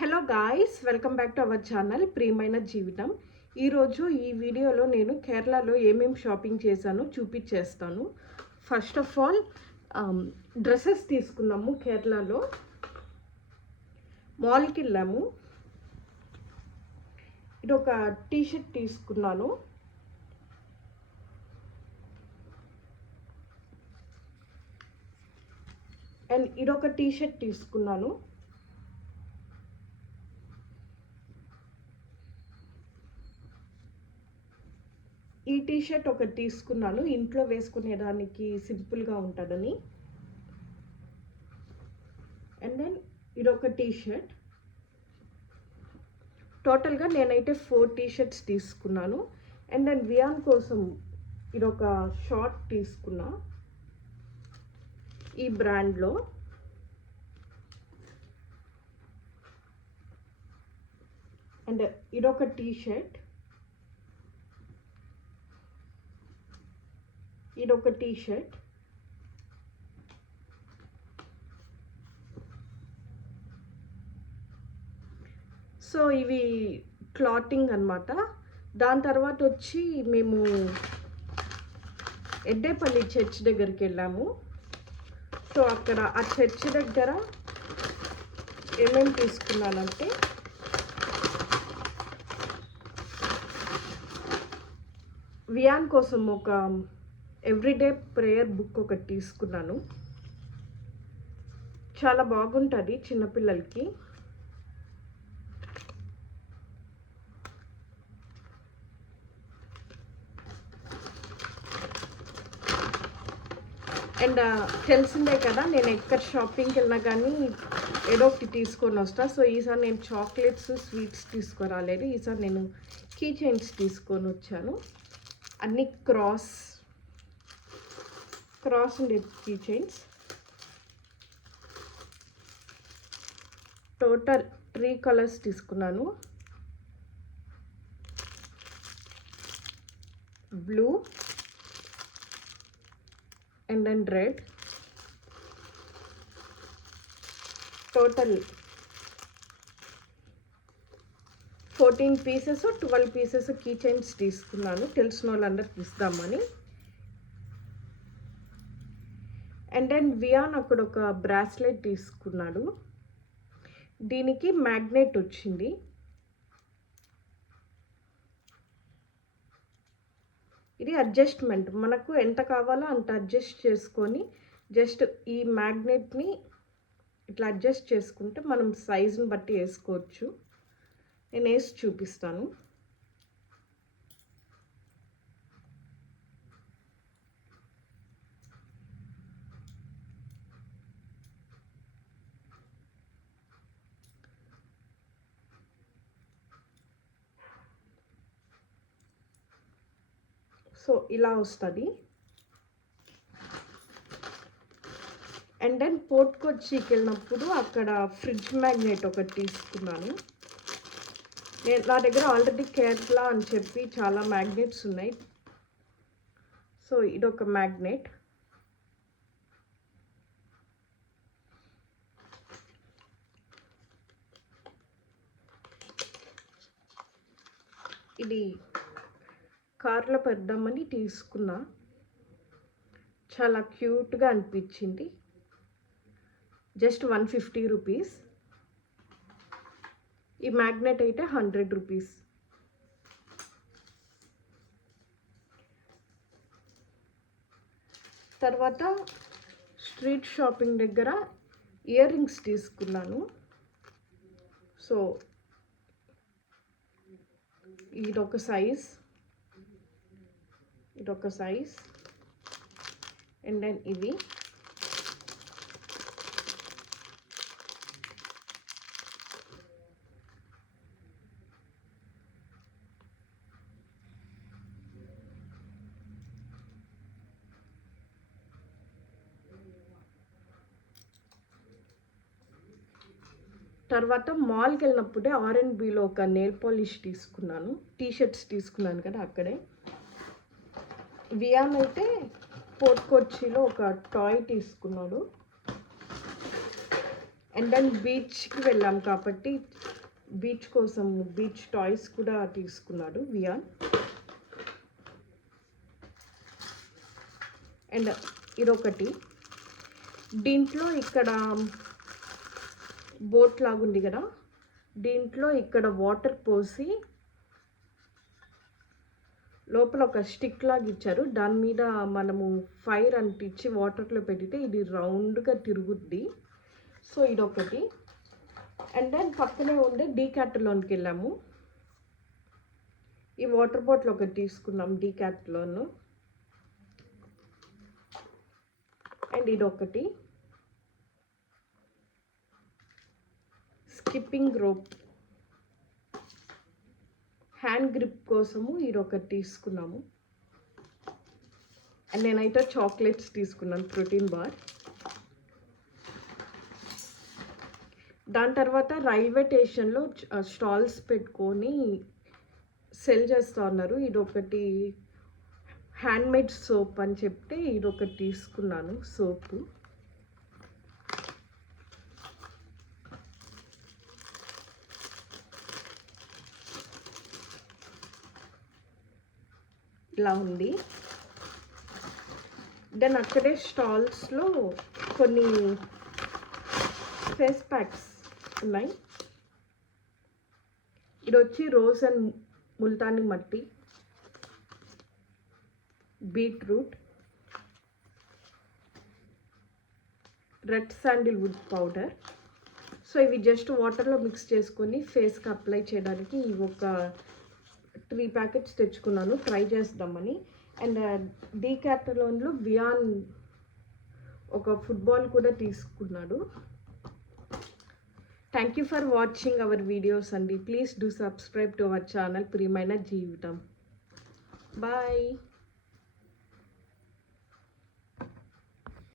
Hello guys, welcome back to our channel ప్రియమైన జీవితం. ఈరోజు ఈ వీడియోలో నేను కేరళలో ఏమేమి షాపింగ్ చేశానో చూపించేస్తాను. ఫస్ట్ ఆఫ్ ఆల్ డ్రెస్సెస్ తీసుకున్నాము. కేరళలో మాల్కి వెళ్ళాము. ఇది ఒక టీషర్ట్ తీసుకున్నాను. అండ్ ఇదొక టీషర్ట్ తీసుకున్నాను. ఈ టీషర్ట్ ఒకటి తీసుకున్నాను, ఇంట్లో వేసుకునేదానికి సింపుల్గా ఉంటుందని. అండ్ దెన్ ఇదొక టీషర్ట్. టోటల్గా నేనైతే 4 టీషర్ట్స్ తీసుకున్నాను. అండ్ దెన్ వియాన్ కోసం ఇదొక షార్ట్ తీసుకున్నా ఈ బ్రాండ్లో. అండ్ ఇదొక టీషర్ట్, ఇదొక టీషర్ట్. సో ఇవి క్లాతింగ్ అన్నమాట. దాని తర్వాత వచ్చి మేము ఎడ్డేపల్లి చర్చ్ దగ్గరికి వెళ్ళాము. సో అక్కడ ఆ చర్చ్ దగ్గర ఏమేమి తీసుకున్నానంటే వియాన్ కోసం ఒక ఎవ్రీడే ప్రేయర్ బుక్ ఒకటి తీసుకున్నాను. చాలా బాగుంటుంది చిన్నపిల్లలకి. అండ్ తెలిసిందే కదా, నేను ఎక్కడ షాపింగ్కి వెళ్ళినా కానీ ఏదో ఒకటి తీసుకొని వస్తాను. సో ఈసారి నేను చాక్లెట్స్, స్వీట్స్ తీసుకురాలేదు. ఈసారి నేను కీ చైన్స్ తీసుకొని వచ్చాను. అన్ని క్రాస్ ఉండే కీ చైన్స్. టోటల్ 3 కలర్స్ తీసుకున్నాను. Blue and then red. Total 14 pieces 12 pieces key chains తీసుకున్నాను, తెలిసిన వాళ్ళందరికి ఇస్తామని. అండ్ దెన్ వియాన్ అక్కడ ఒక బ్రాస్లెట్ తీసుకున్నాడు. దీనికి మ్యాగ్నెట్ వచ్చింది. ఇది అడ్జస్ట్మెంట్, మనకు ఎంత కావాలో అంత అడ్జస్ట్ చేసుకొని జస్ట్ ఈ మ్యాగ్నెట్ని ఇట్లా అడ్జస్ట్ చేసుకుంటే మనం సైజుని బట్టి వేసుకోవచ్చు. నేను వేసి చూపిస్తాను. సో ఇలా వస్తుంది. అండ్ దెన్ పోర్ట్ కొచ్చికి వెళ్ళినప్పుడు అక్కడ ఫ్రిడ్జ్ మ్యాగ్నెట్ ఒకటి తీసుకున్నాను. నా దగ్గర ఆల్రెడీ కేరళ అని చెప్పి చాలా మ్యాగ్నెట్స్ ఉన్నాయి. సో ఇదొక మ్యాగ్నెట్. ఇది కార్లో పెడదామని తీసుకున్నా. చాలా క్యూట్గా అనిపించింది. జస్ట్ 150 రూపీస్. ఈ మ్యాగ్నెట్ అయితే 100 రూపీస్. తర్వాత స్ట్రీట్ షాపింగ్ దగ్గర ఇయర్ రింగ్స్ తీసుకున్నాను. సో ఇదొక సైజ్, ఇదొక సైజ్. అండ్ దెన్ ఇవి. తర్వాత మాల్కి వెళ్ళినప్పుడే R&Bలో ఒక నెయిల్ పాలిష్ తీసుకున్నాను. టీషర్ట్స్ తీసుకున్నాను కదా అక్కడే. వియాన్ అయితే పోర్ట్ కొచ్చిలో ఒక టాయ్ తీసుకున్నాడు. అండ్ దెన్ బీచ్కి వెళ్ళాం కాబట్టి బీచ్ కోసం బీచ్ టాయ్స్ కూడా తీసుకున్నాడు వియాన్. అండ్ ఇదొకటి. దీంట్లో ఇక్కడ బోట్ లాగుంది కదా, దీంట్లో ఇక్కడ వాటర్ పోసి లోపల ఒక స్టిక్ లాగా ఇచ్చారు. దాని మీద మనము ఫైర్ అంటించి వాటర్లో పెడితే ఇది రౌండ్గా తిరుగుద్ది. సో ఇదొకటి. అండ్ దెన్ పక్కనే ఉండే డీకాథలాన్కి వెళ్ళాము. ఈ వాటర్ బాటిల్ ఒకటి తీసుకున్నాం డీకాథలాన్. అండ్ ఇదొకటి. స్కిప్పింగ్ రోప్, హ్యాండ్ గ్రిప్ కోసము ఇదొకటి తీసుకున్నాము. అండ్ నేనైతే చాక్లెట్స్ తీసుకున్నాను, ప్రోటీన్ బార్. దాని తర్వాత రైల్వే స్టేషన్లో స్టాల్స్ పెట్టుకొని సెల్ చేస్తూ ఉన్నారు. ఇదొకటి హ్యాండ్మేడ్ సోప్ అని చెప్తే ఇదొకటి తీసుకున్నాను సోపు. ఇలా ఉంది. దెన్ అక్కడే స్టాల్స్లో కొన్ని ఫేస్ ప్యాక్స్ ఉన్నాయి. ఇది వచ్చి రోజ్ అండ్ ముల్తానీ మట్టి, beetroot, red Sandalwood powder. So ఇవి జస్ట్ వాటర్లో మిక్స్ చేసుకొని ఫేస్కి అప్లై చేయడానికి ఇవి ఒక 3 ప్యాకెట్స్ తెచ్చుకున్నాను ట్రై చేద్దామని. అండ్ డీకాథలాన్లో వియాన్ ఒక ఫుట్బాల్ కూడా తీసుకున్నాడు. Thank you for watching our videos అండి. Please do subscribe to our channel ప్రియమైన జీవితం. బాయ్.